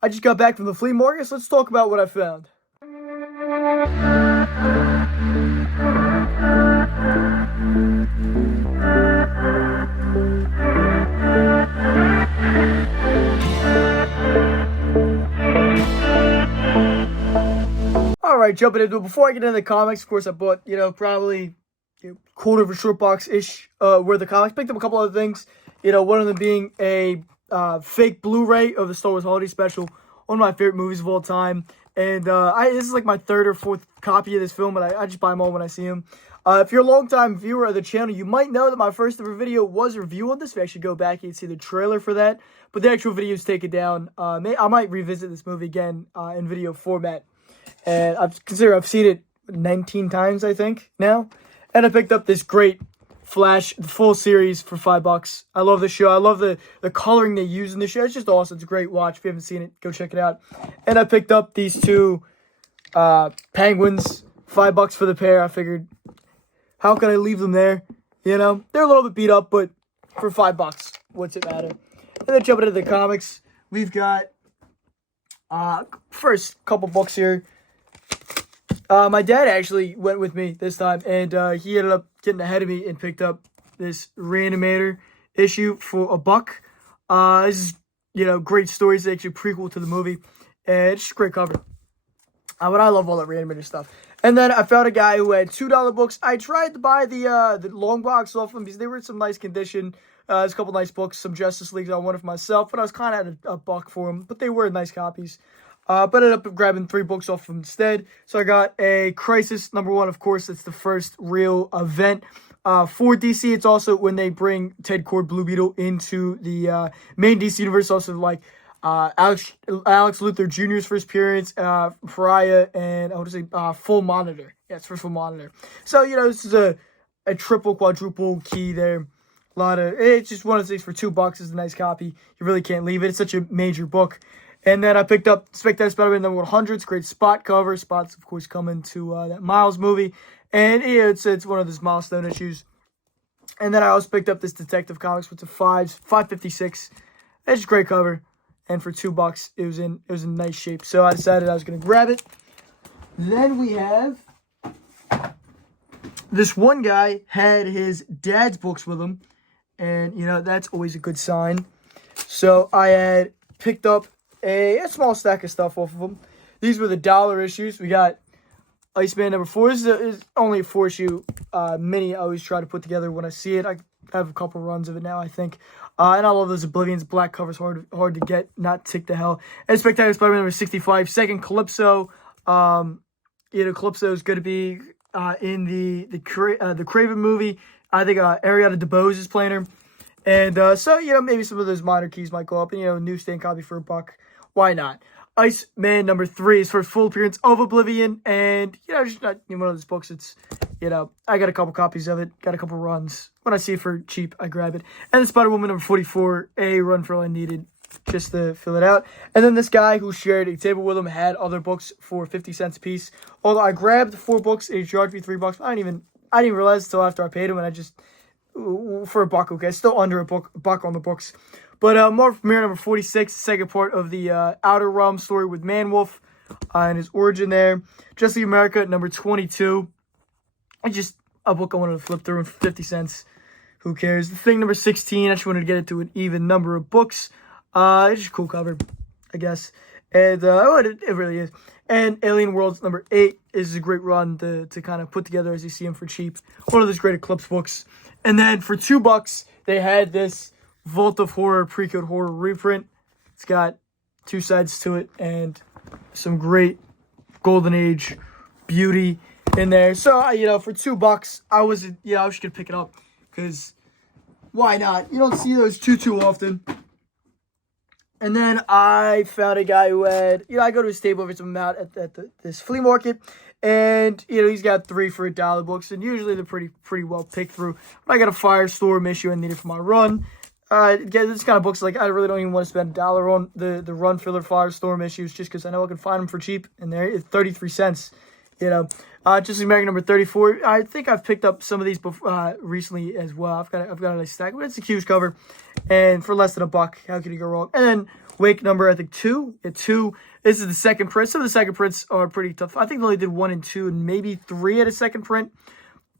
I just got back from the flea market, so let's talk about what I found. Alright, jumping into it. Before I get into the comics, of course, I bought, probably quarter of a short box-ish worth of comics. Picked up a couple other things. One of them being a fake Blu-ray of the Star Wars Holiday Special. One of my favorite movies of all time. And this is like my third or fourth copy of this film, but I just buy them all when I see them. If you're a long-time viewer of the channel, you might know that my first ever video was a review on this. If you actually go back, you can see the trailer for that. But the actual video is taken down. I might revisit this movie again in video format. And I've seen it 19 times, I think, now. And I picked up this great Flash, the full series for $5. I love the show. I love the coloring they use in the show. It's just awesome. It's a great watch. If you haven't seen it, go check it out. And I picked up these two Penguins, $5 for the pair. I figured, how can I leave them there? They're a little bit beat up, but for $5, what's it matter? And then jumping into the comics, we've got first couple books here. My dad actually went with me this time, and he ended up getting ahead of me and picked up this Reanimator issue for $1. This is, great stories. It's actually a prequel to the movie, and it's just a great cover. But I love all that Reanimator stuff. And then I found a guy who had $2 books. I tried to buy the long box off them because they were in some nice condition. There's a couple nice books, some Justice Leagues. I wanted for myself, but I was kind of at a buck for them. But they were nice copies. But I ended up grabbing 3 books off them instead. So I got a Crisis #1, of course. It's the first real event for DC. It's also when they bring Ted Kord, Blue Beetle, into the main DC universe. Also, like Alex Luthor Jr.'s first appearance, Pariah, and I want to say Full Monitor. Yeah, it's for Full Monitor. So, this is a triple, quadruple key there. It's just one of those things for $2. It's a nice copy. You really can't leave it. It's such a major book. And then I picked up Spectacular Spider-Man #100. It's a great Spot cover. Spot's, of course, coming to that Miles movie. And it's one of those milestone issues. And then I also picked up this Detective Comics with the $5.56. It's a great cover. And for $2, it was in nice shape. So I decided I was going to grab it. Then we have this one guy had his dad's books with him. And, that's always a good sign. So I had picked up a small stack of stuff off of them. These were the $1 issues. We got Iceman #4. This is only a 4-issue mini I always try to put together when I see it. I have a couple runs of it now, I think. And I love those Oblivions. Black cover's hard to get, not tick to hell. And Spectacular Spider-Man #65. Second Calypso. Calypso is going to be in the Craven movie. I think Ariana DeBose is playing her. And so, maybe some of those minor keys might go up. And, newsstand copy for $1. Why not? Iceman #3 is for full appearance of Oblivion. And, just not one of those books. It's, I got a couple copies of it. Got a couple runs. When I see it for cheap, I grab it. And the Spider-Woman #44, a run for all I needed just to fill it out. And then this guy who shared a table with him had other books for 50 cents a piece. Although I grabbed 4 books, and he charged me $3. I didn't even realize until after I paid him, and I just, for $1, okay, still under $1 on the books. But Marvel Premiere #46, second part of the Outer Realm story with Man-Wolf and his origin there. Justice League America #22. It's just a book I wanted to flip through, and for 50 cents, who cares? The Thing #16, I just wanted to get it to an even number of books. It's just a cool cover, I guess. And it really is. And Alien Worlds #8 is a great run to kind of put together as you see them for cheap. One of those great Eclipse books. And then for $2, they had this Vault of Horror Pre-Code Horror reprint. It's got 2 sides to it and some great Golden Age beauty in there. So, for $2, I was just going to pick it up because why not? You don't see those too often. And then I found a guy who had, I go to his table every time I'm out at this flea market. And, he's got 3 for $1 books. And usually they're pretty well picked through. But I got a Firestorm issue I needed for my run. This kind of books, like, I really don't even want to spend $1 on the run filler Firestorm issues just because I know I can find them for cheap. And they're 33 cents, Just American #34. I think I've picked up some of these recently as well. I've got a nice stack. But it's a huge cover. And for less than $1, how could you go wrong? And then Wake number, I think, 2. Yeah, 2. This is the second print. Some of the second prints are pretty tough. I think they only did 1 and 2 and maybe 3 at a second print.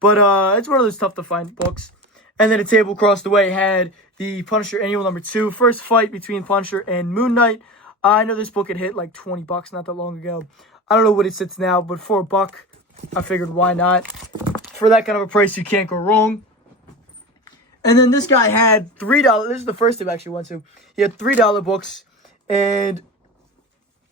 But it's one of those tough to find books. And then a table across the way had the Punisher Annual number 2. First fight between Punisher and Moon Knight. I know this book had hit like $20 not that long ago. I don't know what it sits now, but for $1, I figured why not. For that kind of a price, you can't go wrong. And then this guy had $3. This is the first time I actually went to. He had $3 books, and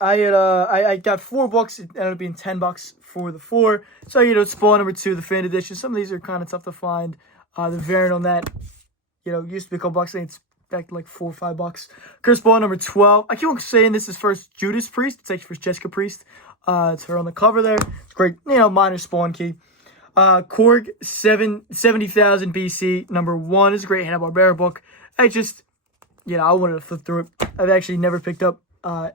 I got 4 books. It ended up being $10 for the 4. So Spawn number 2, the fan edition. Some of these are kind of tough to find. The variant on that, used to be a couple bucks. I think it's back to like $4 or $5. Curse Ball number 12. I keep on saying this is first Judas Priest. It's actually first Jessica Priest. It's her on the cover there. It's great, minor Spawn key. Korg 70,000 BC number 1 is a great Hanna-Barbera book. I just, I wanted to flip through it. I've actually never picked up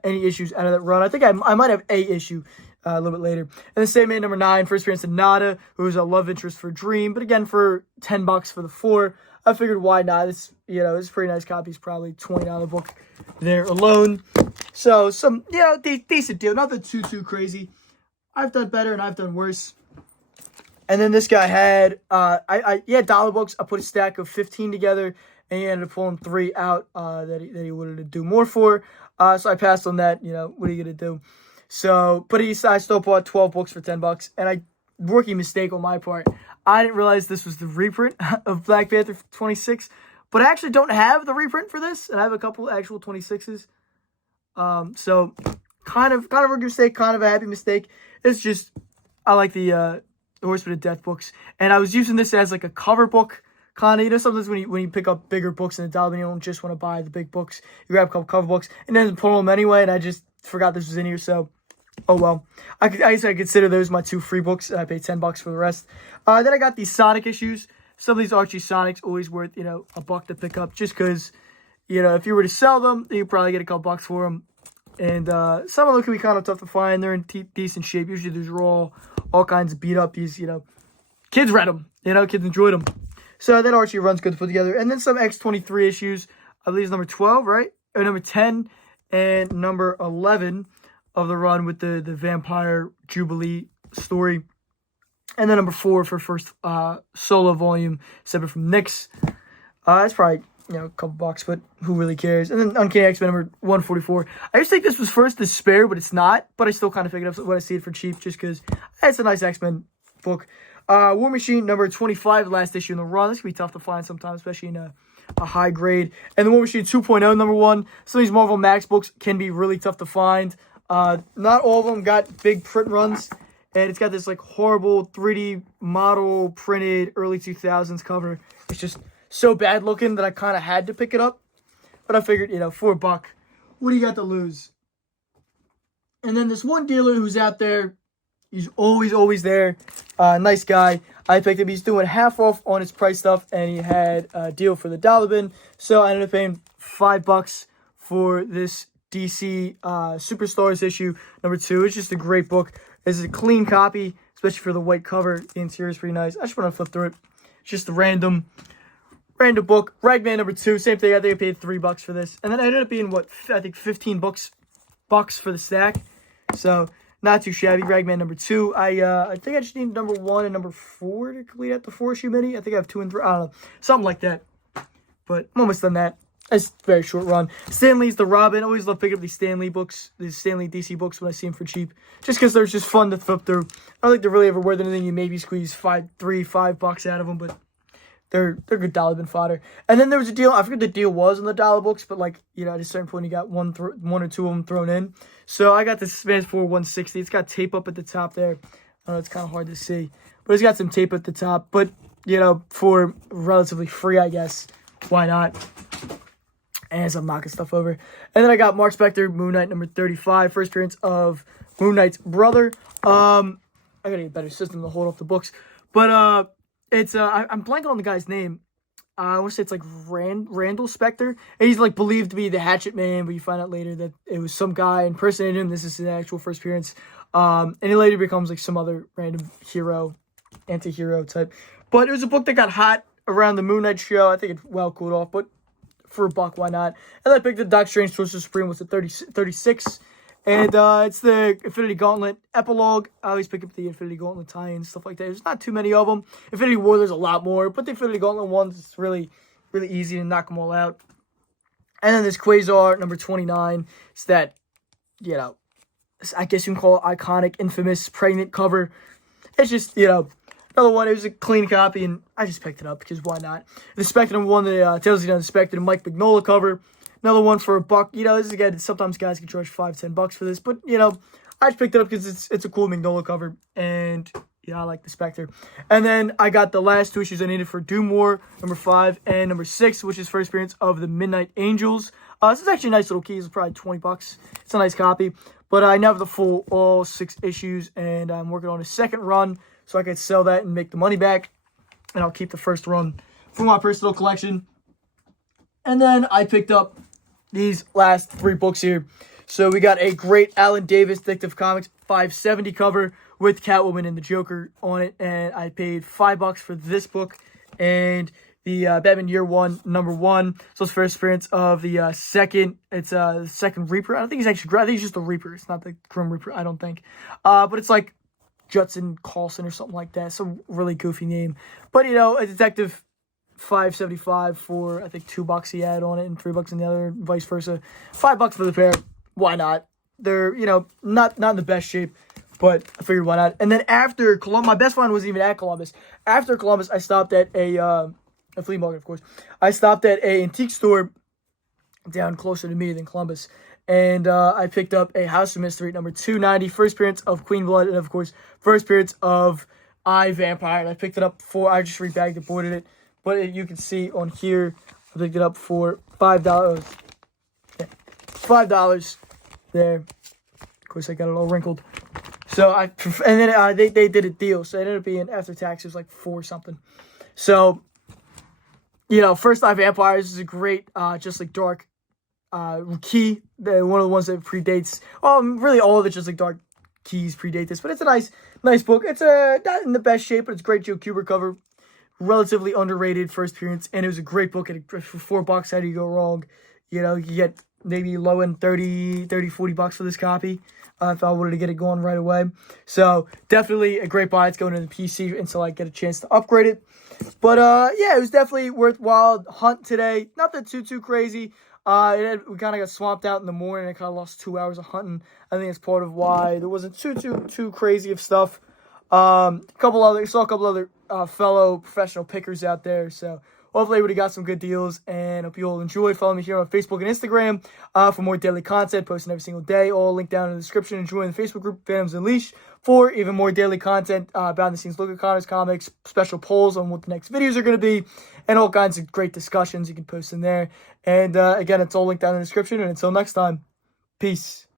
any issues out of that run. I think I might have a issue a little bit later. And the Sandman number 9, first appearance of Nada, who was a love interest for Dream. But again, for $10 for the 4, I figured why not? It's, it's a pretty nice copy. It's probably $20 book there alone. So some, decent deal. Nothing too crazy. I've done better and I've done worse. And then this guy had, he had dollar books. I put a stack of 15 together, and he ended up pulling 3 out that he wanted to do more for. So I passed on that. What are you going to do? So, but I still bought 12 books for $10, and rookie mistake on my part. I didn't realize this was the reprint of Black Panther 26, but I actually don't have the reprint for this, and I have a couple actual 26s. So kind of a rookie mistake, kind of a happy mistake. It's just, I like the Horseman of Death books, and I was using this as like a cover book. Kind of, sometimes when you pick up bigger books in the dollar, you don't just want to buy the big books. You grab a couple cover books and then pull them anyway, and I just forgot this was in here, so oh well. I guess I consider those my 2 free books, and I paid $10 for the rest. Then I got these Sonic issues. Some of these Archie Sonics always worth, $1 to pick up, just because, if you were to sell them, you probably get a couple bucks for them. And some of them can be kind of tough to find. They're in decent shape. Usually there's all kinds of beat up. These, kids read them. Kids enjoyed them. So that Archie run's good to put together. And then some X-23 issues. I believe it's number 12, right? Or number 10 and number 11 of the run with the Vampire Jubilee story. And then number 4 for first solo volume, separate from Nyx. It's probably, a couple bucks, but who really cares? And then Uncanny X-Men number 144. I used to think this was first to spare, but it's not. But I still kind of pick it up when I see it for cheap, just because it's a nice X-Men book. War Machine number 25, last issue in the run. This can be tough to find sometimes, especially in a high grade. And the War Machine 2.0 number 1. Some of these Marvel Max books can be really tough to find. Not all of them got big print runs. And it's got this like horrible 3D model printed early 2000s cover. It's just so bad looking that I kind of had to pick it up. But I figured, for $1, what do you got to lose? And then this one dealer who's out there, he's always there. Nice guy. I picked him. He's doing half off on his price stuff, and he had a deal for the dollar bin. So I ended up paying $5 for this DC Superstars issue number 2. It's just a great book. It's a clean copy, especially for the white cover. The interior is pretty nice. I just want to flip through it. It's just a random book. Ragman number 2, same thing. I think I paid $3 for this, and then I ended up being I think 15 bucks for the stack. So not too shabby. Ragman number 2. I think I just need number 1 and number 4 to complete out the 4-issue mini. I think I have 2 and 3. I don't know, something like that. But I'm almost done that. It's a very short run. Stan Lee's The Robin. I always love picking up these Stan Lee books, these Stan Lee DC books when I see them for cheap, just because they're just fun to flip through. I don't think they're really ever worth anything. You maybe squeeze $5 out of them, but they're good dollar bin fodder. And then there was a deal. I forget the deal was on the dollar books, but at a certain point you got one or two of them thrown in. So I got this Spanish 4 160. It's got tape up at the top there. I know it's kind of hard to see, but it's got some tape at the top. But for relatively free, I guess, why not? And some knocking stuff over. And then I got Mark Spector, Moon Knight number 35, first appearance of Moon Knight's brother. I gotta get a better system to hold off the books, but it's I'm blanking on the guy's name. I want to say it's like Randall Spector, and he's believed to be the Hatchet Man, but you find out later that it was some guy impersonating him. This is his actual first appearance, and he later becomes some other random hero, anti-hero type. But it was a book that got hot around the Moon Knight show. I think it well cooled off, but for $1, why not? And I picked the Doc Strange Sorcerer Supreme, was at 36. And it's the Infinity Gauntlet Epilogue. I always pick up the Infinity Gauntlet tie-ins, stuff like that. There's not too many of them. Infinity War, there's a lot more. But the Infinity Gauntlet ones, it's really, really easy to knock them all out. And then this Quasar, number 29. It's that, you know, I guess you can call it iconic, infamous, pregnant cover. It's just, you know, another one. It was a clean copy, and I just picked it up because why not? The Spectre number 1, the Tales of the Unexpected, Mike Mignola cover. Another one for $1. You know, this is, again, sometimes guys can charge $5-10 for this. But, you know, I just picked it up because it's a cool Mignola cover. And, yeah, I like the Spectre. And then I got the last 2 issues I needed for Doom War, number 5 and number 6, which is first appearance of the Midnight Angels. This is actually a nice little key. It's probably $20. It's a nice copy. But I now have the full, all 6 issues. And I'm working on a second run so I can sell that and make the money back. And I'll keep the first run for my personal collection. And then I picked up these last 3 books here. So we got a great Alan Davis Detective Comics 570 cover with Catwoman and the Joker on it. And I paid $5 for this book. And the Batman Year One, number 1. So it's first appearance of the second. It's the second Reaper. I don't think he's actually, I think he's just the Reaper. It's not the Grim Reaper, I don't think. But it's like Judson Carlson or something like that. Some really goofy name. But, you know, a detective, $5.75 for, I think, $2 he had on it and $3 in the other, vice versa. $5 for the pair. Why not? They're, you know, not in the best shape, but I figured why not. And then after Columbus, my best find wasn't even at Columbus. After Columbus, I stopped at a flea market, of course. I stopped at a antique store down closer to me than Columbus. And I picked up a House of Mystery, number 290, first appearance of Queen Blood, and of course, first appearance of I, Vampire. And I picked it up for, I just rebagged it, boarded it. But you can see on here, I picked it up for $5. Yeah, $5 there. Of course, I got it all wrinkled. So and then they did a deal. So it ended up being, after tax, it was like 4 something. So, you know, First Eye Vampires is a great, just like dark key. One of the ones that predates, really all of the just like dark keys predate this. But it's a nice book. It's not in the best shape, but it's a great Joe Kubert cover. Relatively underrated first appearance, and it was a great book. For $4, how do you go wrong? You know, you get maybe low end $40 for this copy if I wanted to get it going right away. So definitely a great buy. It's going to the PC until I get a chance to upgrade it. But yeah, it was definitely worthwhile hunt today. Nothing too crazy. We kind of got swamped out in the morning. I kind of lost 2 hours of hunting. I think it's part of why there wasn't too crazy of stuff. Saw a couple other fellow professional pickers out there. So hopefully everybody got some good deals, and hope you all enjoy. Follow me here on Facebook and Instagram for more daily content, posting every single day. All linked down in the description. And join the Facebook group Fandoms Unleashed for even more daily content, behind the scenes look at Connor's comics, special polls on what the next videos are going to be, and all kinds of great discussions you can post in there. And again, it's all linked down in the description. And until next time, peace.